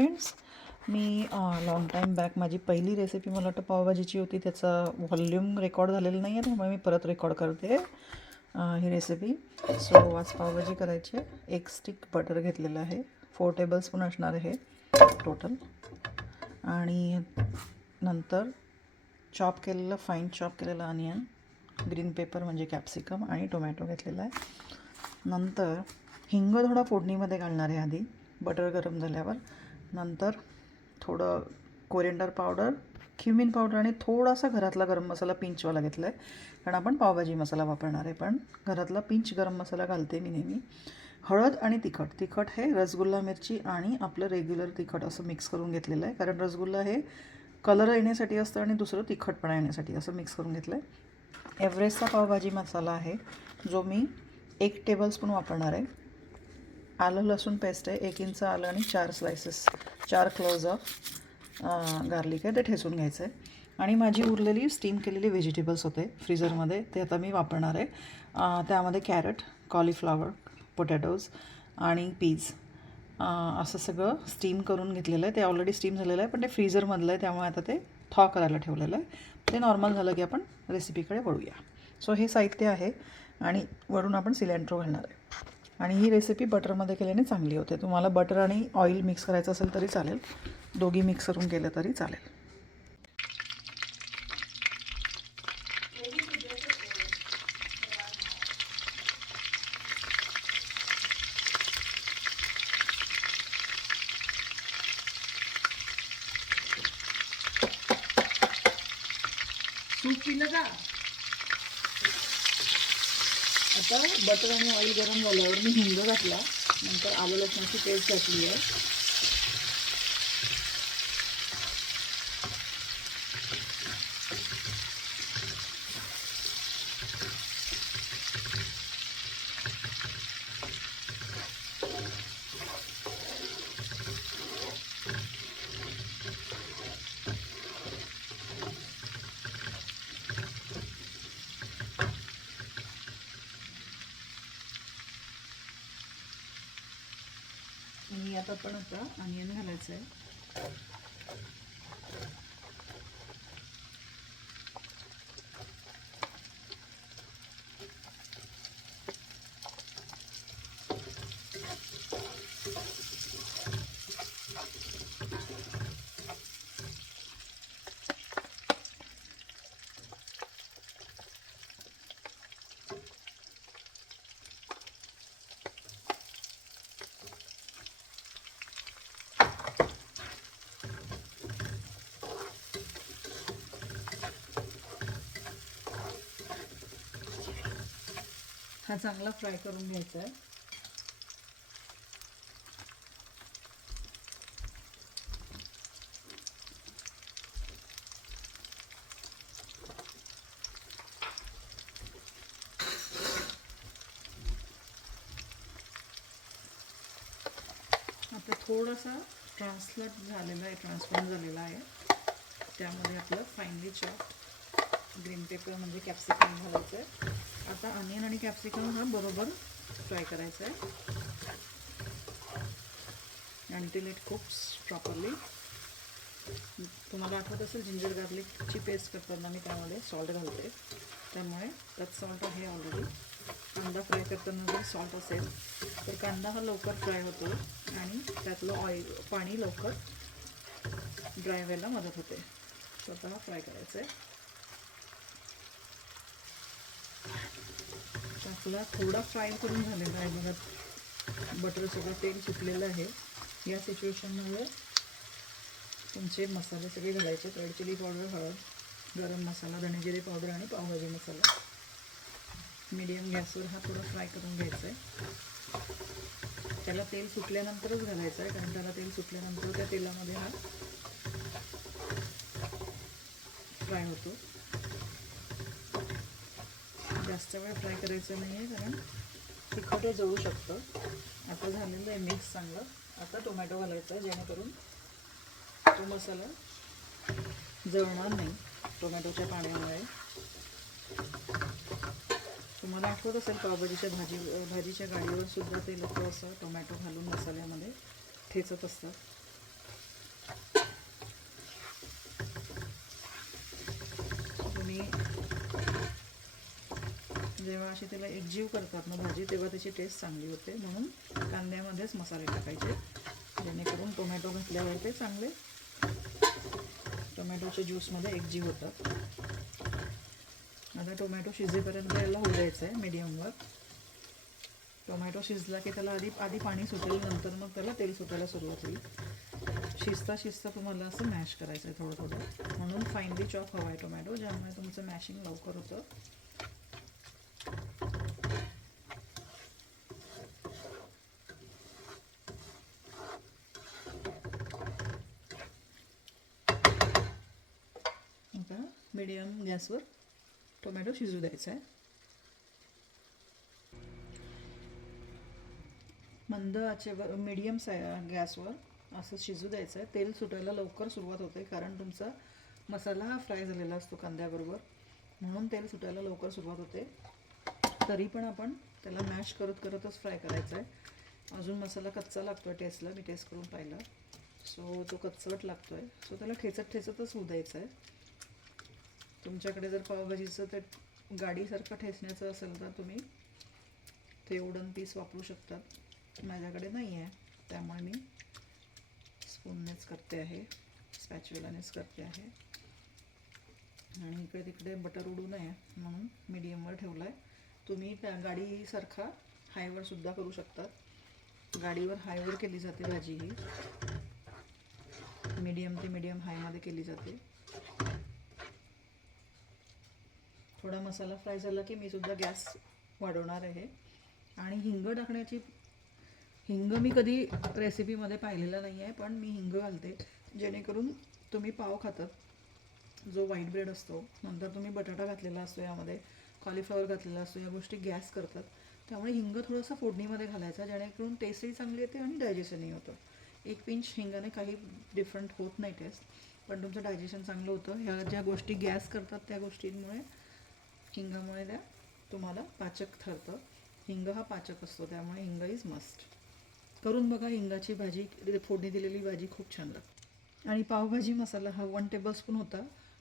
Friends, मी long time back माझी पहिली recipe मला वाटतं पावभाजीची होती. त्याचा व्हॉल्यूम रेकॉर्ड झालेला नाही आहे, त्यामुळे मी परत रेकॉर्ड करते ही रेसिपी. सो आज पावभाजी करायची आहे. 1 स्टिक बटर घेतलेलं आहे, 4 टेबलस्पून असणार आहे टोटल. आणि नंतर फाईन चॉप केलेलं अनियन, ग्रीन पेपर म्हणजे कॅप्सिकम आणि टोमॅटो घेतलेला आहे. नंतर हिंग थोडा फोडणीमध्ये घालणार आहे आधी बटर गरम झाल्यावर. नंतर थोडं कोरिएंडर पावडर, क्युमिन पावडर आणि थोडासा घरातला गरम मसाला पिंचवाला घेतला आहे, कारण आपण पावभाजी मसाला वापरणार आहे. पण घरातला पिंच गरम मसाला घालते मी नेहमी. हळद आणि तिखट हे रसगुल्ला मिरची आणि आपलं रेग्युलर तिखट असं मिक्स करून घेतलेलं आहे, कारण रसगुल्ला हे कलर येण्यासाठी असतं आणि दुसरं तिखटपणा येण्यासाठी असं मिक्स करून घेतलं आहे. एव्हरेस्टचा पावभाजी मसाला आहे, जो मी 1 टेबलस्पून वापरणार आहे. आलं लसूण पेस्ट आहे, 1 इंच आलं आणि 4 क्लोव्ज ऑफ गार्लिक आहे, ते ठेचून घ्यायचं आहे. आणि माझी उरलेली स्टीम केलेली व्हेजिटेबल्स होते फ्रीझरमध्ये, ते आता मी वापरणार आहे. त्यामध्ये कॅरट, कॉलीफ्लॉवर, पोटॅटोज आणि पीज असं सगळं स्टीम करून घेतलेलं आहे. ते ऑलरेडी स्टीम झालेलं आहे, पण ते फ्रीझरमधलं आहे, त्यामुळे आता ते थॉ करायला ठेवलेलं आहे. ते नॉर्मल झालं की आपण रेसिपीकडे वळूया. सो हे साहित्य आहे आणि वरून आपण सिलेंट्रो घालणार आहे. आणि ही रेसिपी बटरमध्ये केल्याने चांगली होते. तुम्हाला बटर आणि ऑइल मिक्स करायचं असेल तरी चालेल, दोघी मिक्स करून केलं तरी चालेल. सूप पिलं का? आता बटर आणि ऑइल गरम झाल्यावर मी हिंग घातला, नंतर आलं लसणाची पेस्ट घातली आहे. आणि यात आपण आता अनियन घालायचं आहे. हा चांगला फ्राय करून घ्यायचा आहे. आता थोडासा ट्रान्सफॉर्म झालेला आहे, त्यामध्ये आपलं फाईनली चॉप ग्रीन पेपर म्हणजे कॅप्सिकम घालायचं आहे. आता अनियन आणि कॅप्सिकम हा बरोबर फ्राय करायचा आहे अनटिल इट कुक्स प्रॉपरली. तुम्हाला आठवत असेल जिंजर गार्लिकची पेस्ट करताना मी त्यामध्ये सॉल्ट घालते, त्यामुळे त्यात सॉल्ट आहे ऑलरेडी. कांदा फ्राय करताना जर सॉल्ट असेल तर कांदा हा लवकर फ्राय होतो आणि त्यातलं पाणी लवकर ड्राय व्हायला मदत होते. स्वतः फ्राय करायचं आहे. आपला थोडा फ्राय करून झालेला आहे बघा, बटर सगळं तेल सुटलेलं आहे. या सिच्युएशनमध्ये तुमचे मसाले सगळे घालायचे. रेड चिली पावडर, हळद, गरम मसाला, धणेजिरे पावडर आणि पावभाजी मसाला. मीडियम गॅसवर हा थोडा फ्राय करून घ्यायचा आहे. त्याला तेल सुटल्यानंतरच घालायचं आहे, कारण त्याला तेल सुटल्यानंतर त्या तेलामध्ये हा फ्राय होतो. जास्त वेळ फ्राय करायचं नाही आहे, कारण तिखट जळू शकतं. आता झालेलं आहे मिक्स चांगलं. आता टोमॅटो घालायचा आहे, जेणेकरून तो मसाला जळणार नाही टोमॅटोच्या पाण्यामुळे. तुम्हाला आठवत असेल भाजीच्या गाडीवर सुद्धा ते लोक असं टोमॅटो घालून मसाल्यामध्ये ठेचत असतात. तुम्ही जेव्हा अशी त्याला एकजीव करतात ना भाजी, तेव्हा त्याची टेस्ट चांगली होते. म्हणून कांद्यामध्येच मसाले टाकायचे, जेणेकरून टोमॅटो घातल्यावर ते चांगले टोमॅटोच्या ज्यूसमध्ये एकजीव होतात. आता टोमॅटो शिजेपर्यंत याला होऊ द्यायचं आहे मीडियमवर. टोमॅटो शिजला की त्याला आधी पाणी सुटेल, नंतर मग त्याला तेल सुटायला सुरुवात होईल. शिजता तुम्हाला असं मॅश करायचं आहे थोडं थोडं. म्हणून फाईनली चॉप हवा आहे टोमॅटो, ज्यामुळे तुमचं मॅशिंग लवकर होतं. आता मीडियम गॅसवर टोमॅटो शिजू द्यायचा आहे. मंद आचेवर मीडियम गॅसवर असं शिजू द्यायचं आहे. तेल सुटायला लवकर सुरुवात होते, कारण तुमचा मसाला हा फ्राय झालेला असतो कांद्याबरोबर, म्हणून तेल सुटायला लवकर सुरुवात होते. तरी पण आपण त्याला मॅश करतच फ्राय करायचं आहे. अजून मसाला कच्चा लागतो आहे टेस्टला, मी टेस्ट करून पाहिला. सो तो कच्चट लागतो आहे, सो त्याला ठेचतच होऊ द्यायचं आहे. तुमच्याकडे जर पावभाजीचं ते गाडीसारखं ठेचण्याचं असेल तर तुम्ही ते वुडन पीस वापरू शकतात. माझ्याकडे नाही आहे, त्यामुळे मी स्पूननेच करते आहे, स्पॅच्युलानेच करते आहे. आणि इकडे तिकडे बटर उडू नये म्हणून मीडियमवर ठेवला आहे. तुम्ही त्या गाडीसारखा हायवर सुद्धा करू शकतात. गाडीवर हायवर केली जाते भाजी ही, मीडियम ते मीडियम हायमध्ये केली जाते. थोडा मसाला फ्राय झाला की मी सुद्धा गॅस वाढवणार आहे. आणि हिंग टाकण्याची, हिंग मी कधी रेसिपीमध्ये पाहिलेला नाही आहे, पण मी हिंग घालते जेणेकरून तुम्ही पाव खातात, जो व्हाईट ब्रेड असतो, नंतर तुम्ही बटाटा घातलेला असतो, यामध्ये कॉलीफ्लॉवर घातलेला असतो, या गोष्टी गॅस करतात. त्यामुळे हिंग थोडंसं फोडणीमध्ये घालायचा, जेणेकरून टेस्टही चांगली येते आणि डायजेशनही होतं. 1 पिंच हिंगाने काही डिफरंट होत नाही टेस्ट, पण तुमचं डायजेशन चांगलं होतं. ह्या ज्या गोष्टी गॅस करतात त्या गोष्टींमुळे, हिंगामुळे त्या तुम्हाला पाचक ठरतं. हिंग हा पाचक असतो, त्यामुळे हिंग इज मस्ट. करून बघा, हिंगाची भाजी, फोडणी दिलेली भाजी खूप छान लागते. आणि पावभाजी मसाला हा 1 टेबलस्पून होता,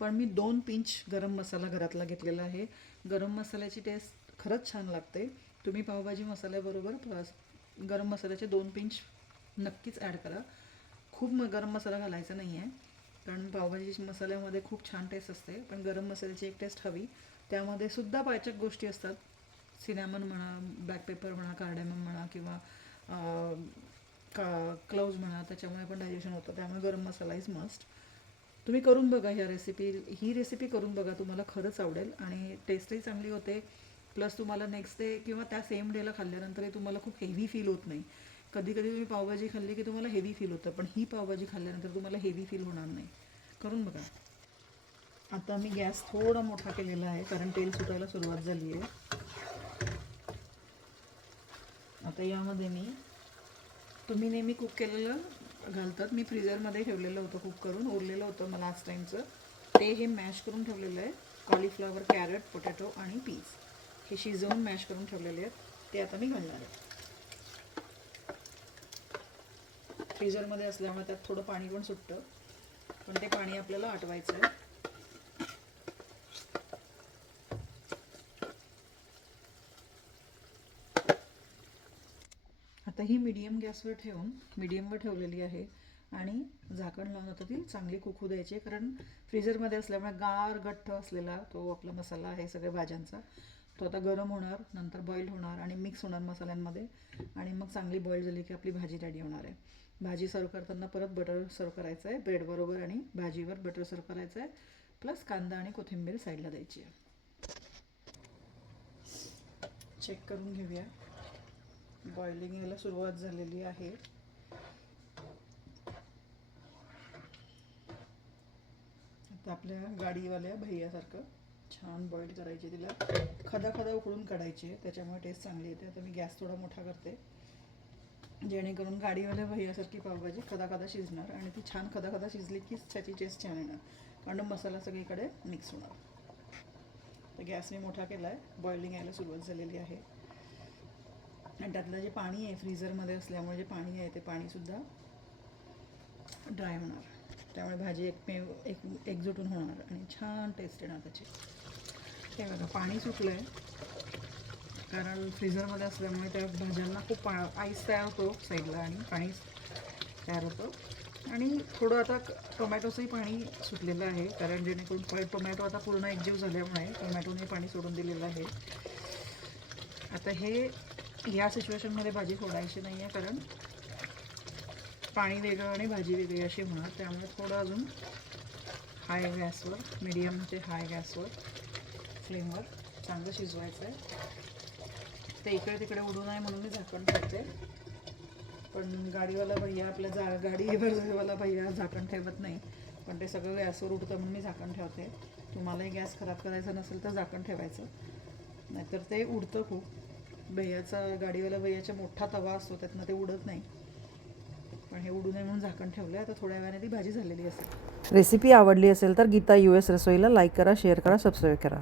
पण मी 2 पिंच गरम मसाला घरातला घेतलेला आहे. गरम मसाल्याची टेस्ट खरंच छान लागते. तुम्ही पावभाजी मसाल्याबरोबर गरम मसाल्याचे 2 पिंच नक्कीच ॲड करा. खूप गरम मसाला घालायचा नाही आहे, कारण पावभाजी मसाल्यामध्ये खूप छान टेस्ट असते, पण गरम मसाल्याची एक टेस्ट हवी. त्यामध्ये सुद्धा पाचक गोष्टी असतात, सिनॅमन म्हणा, ब्लॅक पेपर म्हणा, कार्डेमम म्हणा, किंवा क्लोव्ज म्हणा, त्याच्यामुळे पण डायजेशन होतं. त्यामुळे गरम मसाला इज मस्ट. तुम्ही करून बघा ही रेसिपी करून बघा, तुम्हाला खरंच आवडेल आणि टेस्टही चांगली होते. प्लस तुम्हाला नेक्स्ट डे किंवा त्या सेम डेला खाल्ल्यानंतरही तुम्हाला खूप हेवी फील होत नाही. कधी कधी तुम्ही पावभाजी खाल्ली की तुम्हाला हेवी फील होतं, पण ही पावभाजी खाल्ल्यानंतर तुम्हाला हेवी फील होणार नाही. करून बघा. आता मी गॅस थोडा मोठा केलेला आहे, कारण तेल सुटायला सुरुवात झाली आहे. आता यामध्ये तुम्ही नेहमी कुक केलेलं घालतात, मी फ्रीजरमध्ये ठेवलेलं होतं कुक करून, उरलेलं होतं मला लास्ट टाईमचं, ते हे मॅश करून ठेवलेलं आहे. कॉलीफ्लॉवर, कॅरट, पोटॅटो आणि पीस हे शिजवून मॅश करून ठेवलेले आहेत, ते आता मी घालणार आहे. फ्रीजरमध्ये असल्यामुळे त्यात थोडं पाणी पण सुटतं, पण ते पाणी आपल्याला आटवायचं आहे. आता ही मीडियम गॅसवर ठेवून, मीडियमवर ठेवलेली आहे आणि झाकण लावून आता ती चांगली कुक होऊ द्यायची, कारण फ्रीजरमध्ये असल्यामुळे गार घट्ट असलेला तो आपला मसाला आहे सगळ्या भाज्यांचा, तो आता गरम होणार, नंतर बॉईल होणार आणि मिक्स होणार मसाल्यांमध्ये, आणि मग चांगली बॉईल झाली की आपली भाजी रेडी होणार आहे. भाजी सर्व करताना परत बटर सर्व करायचं आहे ब्रेडबरोबर, आणि भाजीवर बटर सर्व करायचं आहे, प्लस कांदा आणि कोथिंबीर साईडला द्यायची आहे. चेक करून घेऊया, बॉइलिंग यायला सुरुवात झालेली आहे. आता आपल्या गाडीवाल्या भैयासारखं छान बॉईल करायची, तिला खदा उकळून काढायची आहे, त्याच्यामुळे टेस्ट चांगली येते. आता मी गॅस थोडा मोठा करते, जेणेकरून गाडीवाल्या भैयासारखी पावभाजी खदा शिजणार, आणि ती छान खदा शिजली की त्याची टेस्ट छान येणार, कारण मसाला सगळीकडे मिक्स होणार. तर गॅस मी मोठा केला आहे, बॉइलिंग यायला सुरुवात झालेली आहे. आणि त्यातलं जे पाणी आहे फ्रीजरमध्ये असल्यामुळे, जे पाणी आहे ते पाणीसुद्धा ड्राय होणार, त्यामुळे भाजी एकजूटून होणार आणि छान टेस्ट येणार त्याची. हे बघा पाणी सुटलं आहे, कारण फ्रीझरमध्ये असल्यामुळे त्या भाज्यांना खूप आईस तयार होतो साईडला आणि पाणी तयार होतं. आणि थोडं आता टोमॅटोचंही पाणी सुटलेलं आहे, कारण जेणेकरून टोमॅटो आता पूर्ण एकजीव झाल्यामुळे टोमॅटोने पाणी सोडून दिलेलं आहे. आता हे ह्या सिच्युएशनमध्ये भाजी सोडायची नाही आहे, कारण पाणी वेगळं आणि भाजी वेगळी अशी होणार. त्यामुळे थोडं अजून हाय गॅसवर, मीडियम ते हाय गॅसवर फ्लेमवर चांगलं शिजवायचं आहे. ते इकडे तिकडे उडू नये म्हणून मी झाकण ठेवते. पण गाडीवाला भैया आपल्या गाडीवाला भैया झाकण ठेवत नाही, पण ते सगळं गॅसवर उडतं म्हणून मी झाकण ठेवते. तुम्हालाही गॅस खराब करायचा नसेल तर झाकण ठेवायचं, नाहीतर ते उडतं खूप. गाडीवाला भैयाचा मोठा तवा असतो, त्यातनं ते उडत नाही. पण हे उडू नये म्हणून झाकण ठेवलं आहे. आता थोड्या वेळाने ती भाजी झालेली असेल. रेसिपी आवडली असेल तर गीता US रसोईला लाईक करा, शेअर करा, सबस्क्राईब करा.